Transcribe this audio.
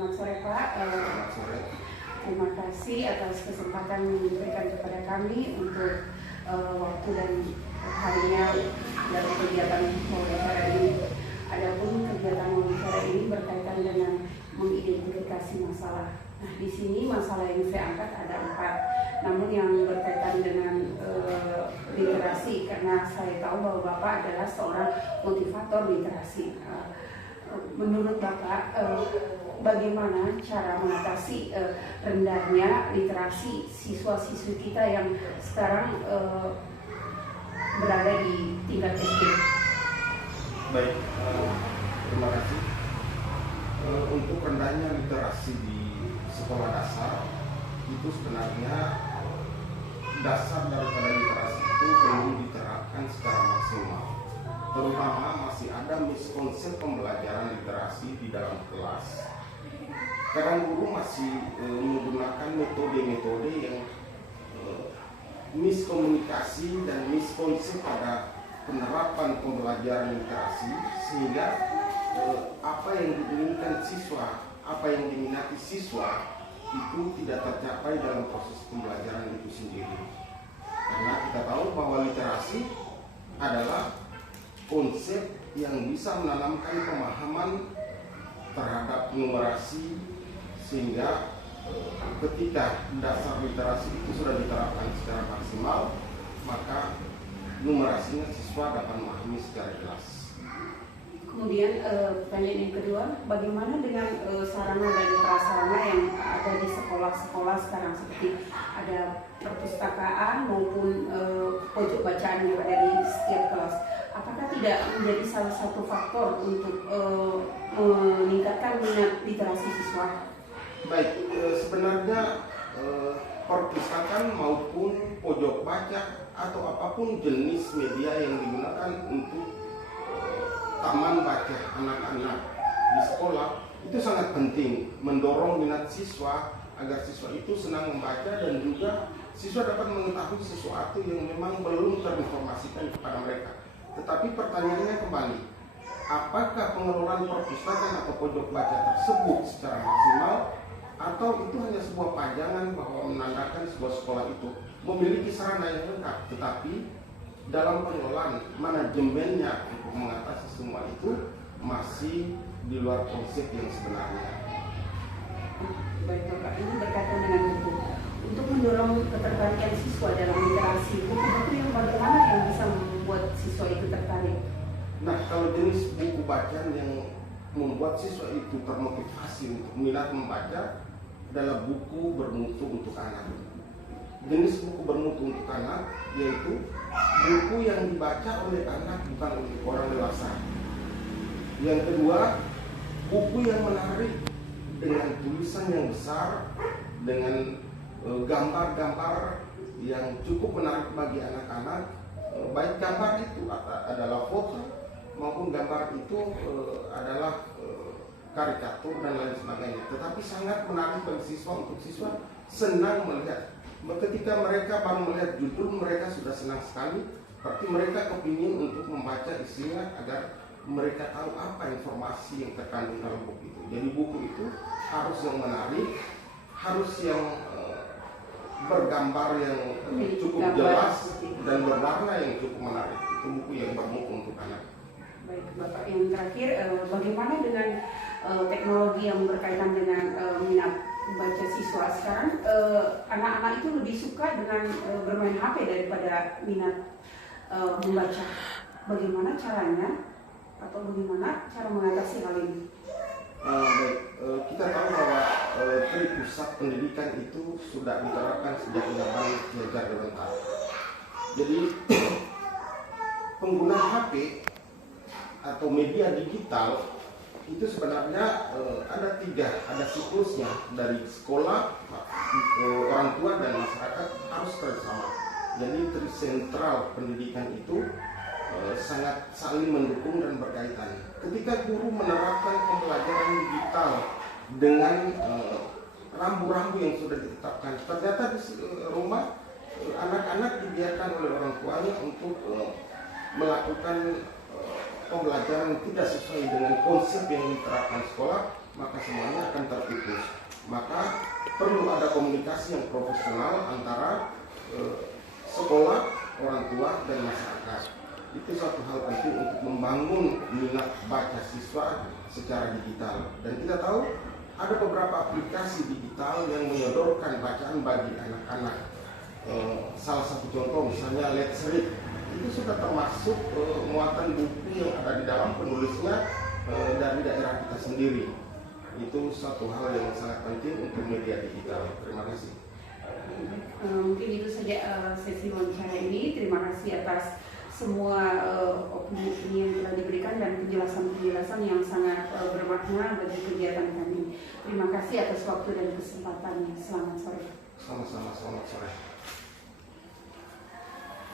Selamat sore Pak. Selamat sore. Terima kasih atas kesempatan yang diberikan kepada kami untuk waktu dan harinya dalam kegiatan wawancara ini. Adapun kegiatan wawancara ini berkaitan dengan mengidentifikasi masalah. Nah, di sini masalah yang saya angkat ada 4. Namun yang berkaitan dengan literasi, karena saya tahu bahwa Bapak adalah seorang motivator literasi. Menurut Bapak, bagaimana cara mengatasi rendahnya literasi siswa-siswi kita yang sekarang berada di tingkat SD? Baik, terima kasih. Untuk rendahnya literasi di sekolah dasar itu sebenarnya dasar daripada literasi itu belum diterapkan secara maksimal. Terutama masih ada miskonsep pembelajaran literasi di dalam kelas. Kadang guru masih menggunakan metode-metode yang miskomunikasi dan miskonsep pada penerapan pembelajaran literasi, sehingga apa yang diinginkan siswa, apa yang diminati siswa itu tidak tercapai dalam proses pembelajaran itu sendiri. Karena kita tahu bahwa literasi adalah konsep yang bisa menanamkan pemahaman terhadap numerasi, sehingga ketika dasar literasi itu sudah diterapkan secara maksimal, maka numerasinya siswa dapat memahami secara jelas. Kemudian pertanyaan yang kedua, bagaimana dengan sarana dan prasarana yang ada di sekolah-sekolah sekarang, seperti ada perpustakaan maupun pojok bacaan yang ada di setiap kelas? Apakah tidak menjadi salah satu faktor untuk meningkatkan minat literasi siswa? Baik, sebenarnya perpustakaan maupun pojok baca atau apapun jenis media yang digunakan untuk taman baca anak-anak di sekolah itu sangat penting, mendorong minat siswa agar siswa itu senang membaca dan juga siswa dapat mengetahui sesuatu yang memang belum terinformasikan kepada mereka. Tetapi pertanyaannya kembali, apakah pengelolaan perpustakaan atau pojok baca tersebut secara maksimal, atau itu hanya sebuah pajangan bahwa menandakan sebuah sekolah itu memiliki sarana yang lengkap, tetapi dalam pengelolaan manajemennya untuk mengatasi semua itu masih di luar konsep yang sebenarnya. Baik Bapak, ini berkaitan dengan buku. Untuk mendorong ketertarikan siswa dalam literasi, buku-buku yang bagaimana yang bisa membuat siswa itu tertarik? Nah, kalau jenis buku bacaan yang membuat siswa itu termotivasi untuk minat membaca adalah buku bermutu untuk anak. Jenis buku bermutu untuk anak yaitu buku yang dibaca oleh anak, bukan oleh orang dewasa. Yang kedua, buku yang menarik dengan tulisan yang besar, dengan gambar-gambar yang cukup menarik bagi anak-anak. Baik gambar itu adalah foto maupun gambar itu adalah karikatur dan lain sebagainya, tetapi sangat menarik bagi siswa untuk siswa senang melihat. Ketika mereka baru melihat judul, mereka sudah senang sekali, berarti mereka kepingin untuk membaca isinya agar mereka tahu apa informasi yang terkandung dalam buku itu. Jadi buku itu harus yang menarik, harus yang bergambar yang cukup jelas dan berwarna yang cukup menarik. Itu buku yang bermutu untuk anak. Baik Bapak, yang terakhir, bagaimana dengan teknologi yang berkaitan dengan minat baca siswa sekarang? Anak-anak itu lebih suka dengan bermain HP daripada minat membaca. Bagaimana caranya atau bagaimana cara mengatasi hal ini? Baik, kita tahu bahwa pusat pendidikan itu sudah diterapkan sejak zaman belajar elementar. Jadi penggunaan HP atau media digital itu sebenarnya ada 3, ada siklusnya, dari sekolah, orang tua dan masyarakat harus bersama. Jadi trisentral pendidikan itu sangat saling mendukung dan berkaitan. Ketika guru menerapkan pembelajaran digital dengan rambu-rambu yang sudah ditetapkan, ternyata di rumah anak-anak dibiarkan oleh orang tuanya untuk melakukan pembelajaran tidak sesuai dengan konsep yang diterapkan sekolah, maka semuanya akan terputus. Maka perlu ada komunikasi yang profesional antara sekolah, orang tua, dan masyarakat. Itu satu hal penting untuk membangun minat baca siswa secara digital. Dan kita tahu ada beberapa aplikasi digital yang menyodorkan bacaan bagi anak-anak. Salah satu contoh misalnya Let's Read, itu sudah termasuk muatan buku yang ada di dalam penulisnya dari daerah kita sendiri. Itu satu hal yang sangat penting untuk media digital. Terima kasih. Mungkin itu saja sesi wawancara ini. Terima kasih atas semua opini yang telah diberikan dan penjelasan-penjelasan yang sangat bermakna bagi kegiatan kami. Terima kasih atas waktu dan kesempatannya. Selamat sore. Sama-sama, selamat sore.